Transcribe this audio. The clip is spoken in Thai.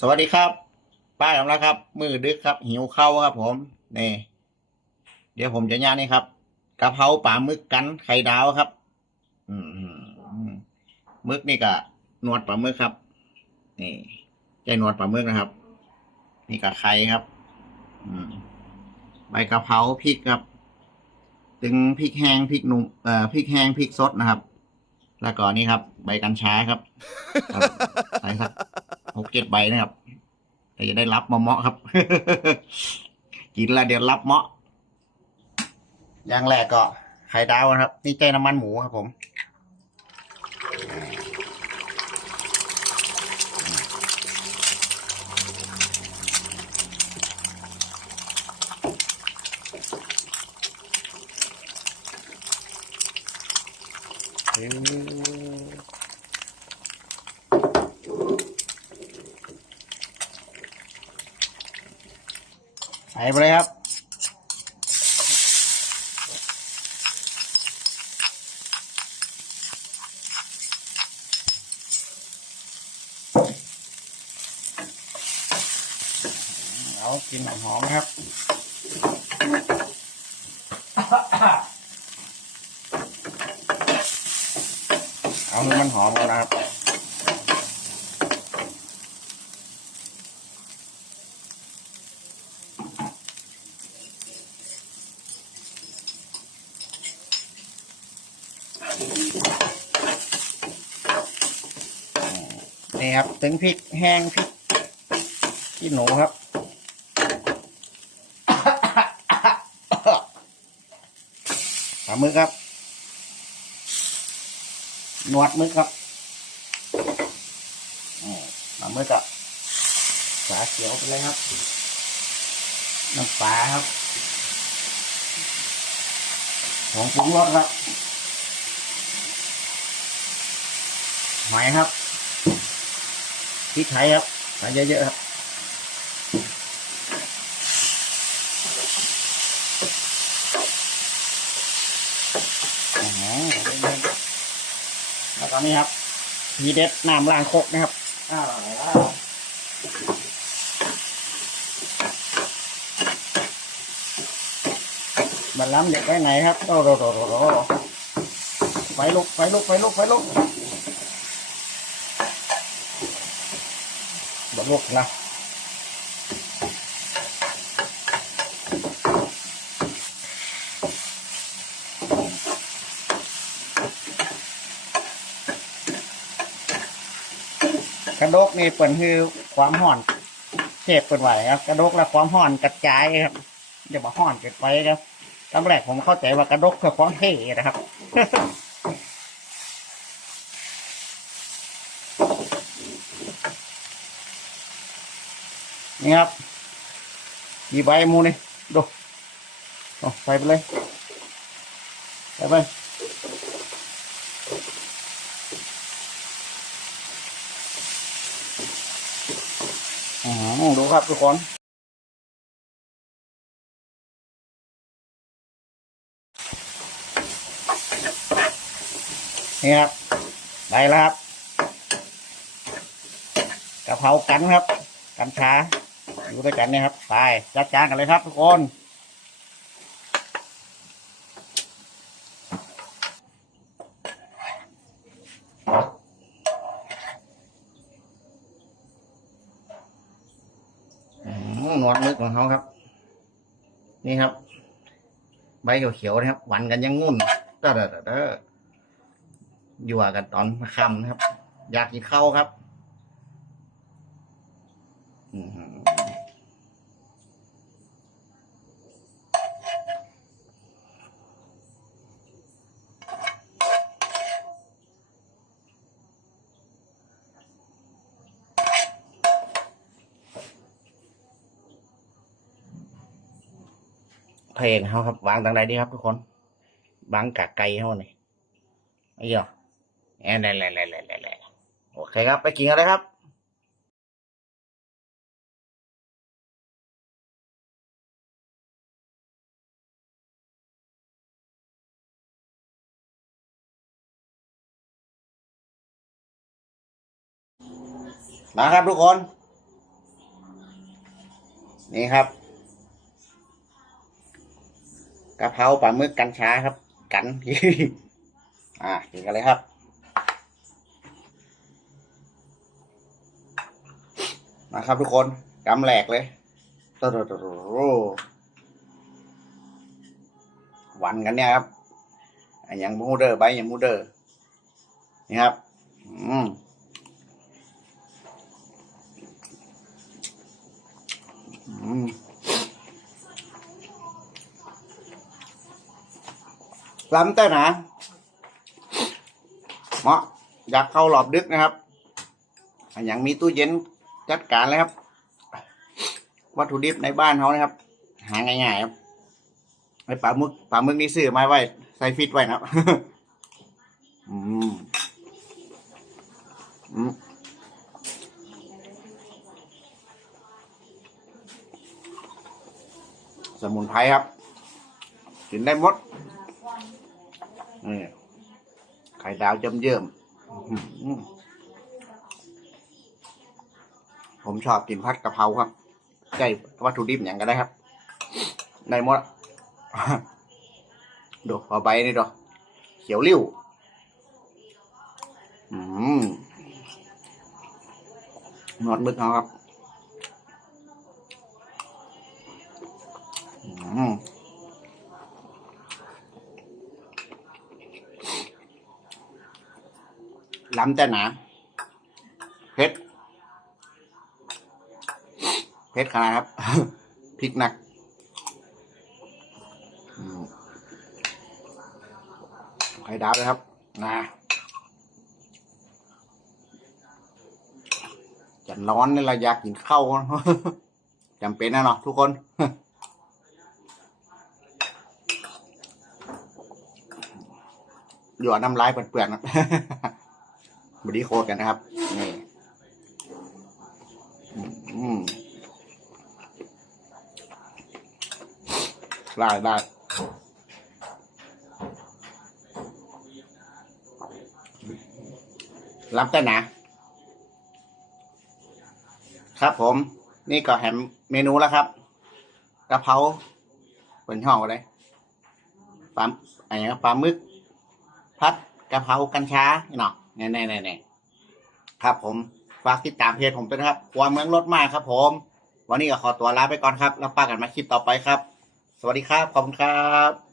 สวัสดีครับ ป้าของเราครับ มือดึกครับ หิวเข้าครับ ผมนี่เดี๋ยวผมจะย่างนี่ครับกะเพราปลาหมึกกันไข่ดาวครับ อืมหมึกนี่กะนวดปลาหมึกครับ นี่ใจหนวดปลาหมึกนะครับ นี่กะไข่ครับ อืมใบกะเพราพริกครับ ถึงพริกแห้งพริกหนุ่มเอ่อพริกแห้งพริกสดนะครับ แล้วก็นี่ครับ ใบกัญชาครับครับใส่สัก หกเจ็ดใบนะครับแต่จะได้รับมาเมาะครับ กินแล้วเดี๋ยวรับเมาะอย่างแรกก็ไข่ดาวนะครับ นี่ใจน้ำมันหมูครับผมใส่ ไปเลยครับเอากินหอมๆครับเอาให้มันหอมก่อนนะครับ นี่ครับถึงพริกแห้งพริกขี้หนูครับปลามึกครับ นวดมึกครับอืมปลาหมึกอะฝาเขียวไปเลยครับน้ำปลาครับของปรุงรสครับ หอยครับพริกไทยครับใส่เยอะๆครับแล้วก็นี่ครับทีเด็ดน้ำล้างครกนะครับอ้าวบันล้ำเด็กไปไหนครับโอ้โหไฟลุกไฟลุกไฟลุกไฟลุก ลุกนะกระดกนี่เปิดคือความห่อนเทพเปิดไหวครับ กระดกและความห่อนกระจายครับอย่ามาห่อนเกินไปครับตอนแรกผมเข้าใจว่ากระดกคือความเท่นะครับ นี่ครับกี่ใบมูนี่ดูเอาใส่ไปเลยใส่ไปอ๋อดูครับทุกคนนี่ครับได้แล้วครับกะเพรากันครับ กันชา อยู่ด้วยกันนี่ครับไปจัดจานกันเลยครับทุกคนอืมนวดลึกของเขาครับ นี่ครับ ใบเขียวๆนะครับ หวานกันยังงุ่นเด้อเด้อเด้ออยู่กันตอนค่ำนะครับ อยากกินข้าวครับ อืม เพลงเขาครับวางทางใดดีครับทุกคนวางกากไก่เขาเนี่ยไอ้เยแอนแหละแหละแหละแหละแหละโอเคครับ ไปกินกันเลยครับมาครับทุกคน นี่ครับ กะเพราปลาหมึกกันช้าครับ กัน อ่ากินกันเลยครับมาครับทุกคนกำแหลกเลยตโตโตหวันกันเนี่ยครับอันยังมูเดอร์ใบยังมูเดอร์นี่ครับ อืมอืม ล้ำแต่หนะเหมาะอยากเข้าหลอบดึกนะครับอันยังมีตู้เย็นจัดการเลยครับ วัตถุดิบในบ้านเขานะครับ หาง่ายๆครับไอปลาหมึกปลาหมึกนี่ซื้อมาไว้ใส่ฟิตไว้นะครับอืมอืมสมุนไพรครับกินได้หมด นี่ไข่ดาวเยิ้มเยิ้มผมชอบกินผัดกะเพราครับใช้วัตถุดิบอย่างก็ได้ครับได้หมดดูพอใบนี่ดูเขียวริ้วอืมนวดบึกเอาครับ อืม ล้ำแต่หนาเผ็ดเผ็ดขนาดครับพริกหนักไข่ดาวเลยครับนะจะร้อนนี่เราอยากกินข้าวจำเป็นนะเนาะทุกคนหยอดน้ำลายเปื่อนๆนะ บดีโคตรกันนะครับ นี่ได้ได้รับแต่หนะ ครับผม นี่ก็แฮมเมนูแล้วครับกะเพราเป็นห้องอะไรปลาอะไรปลาหมึก พัดกะเพรากัญชาเนาะ แน่แน่แน่แน่ครับผมฝากติดตามเพจผมด้วยนะครับครัวเมืองรถมากครับ ผม วันนี้ก็ขอตัวลาไปก่อนครับ แล้วป้ากันมาคลิปต่อไปครับ สวัสดีครับ ขอบคุณครับ